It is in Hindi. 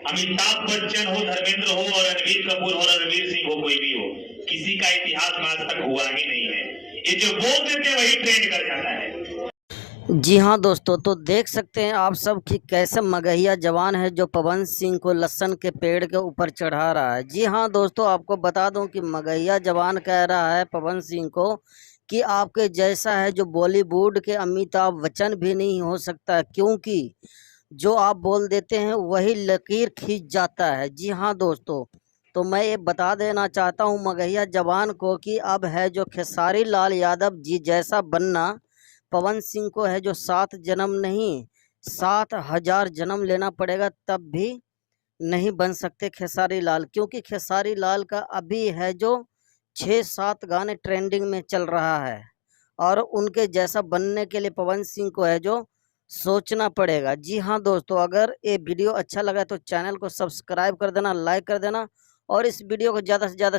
अमिताभ बच्चन हो, धर्मेंद्र हो और रणबीर कपूर हो, रणवीर सिंह हो, कोई भी हो, किसी का इतिहास में आज तक हुआ ही नहीं है। ये जो बोल देते हैं वही ट्रेंड कर जाता है। जी हाँ दोस्तों, तो देख सकते हैं आप सब कि कैसे मगहिया जवान है जो पवन सिंह को लहसुन के पेड़ के ऊपर चढ़ा रहा है। जी हाँ दोस्तों, आपको बता दूं कि मगहिया जवान कह रहा है पवन सिंह को कि आपके जैसा है जो बॉलीवुड के अमिताभ बच्चन भी नहीं हो सकता, क्योंकि जो आप बोल देते हैं वही लकीर खींच जाता है। जी हाँ दोस्तों, तो मैं ये बता देना चाहता हूँ मगहिया जवान को कि अब है जो खेसारी लाल यादव जी जैसा बनना पवन सिंह को है जो 7 जन्म नहीं 7,000 जन्म लेना पड़ेगा, तब भी नहीं बन सकते खेसारी लाल, क्योंकि खेसारी लाल का अभी है जो 6-7 गाने ट्रेंडिंग में चल रहा है और उनके जैसा बनने के लिए पवन सिंह को है जो सोचना पड़ेगा। जी हाँ दोस्तों, अगर ये वीडियो अच्छा लगा तो चैनल को सब्सक्राइब कर देना, लाइक कर देना और इस वीडियो को ज़्यादा से ज़्यादा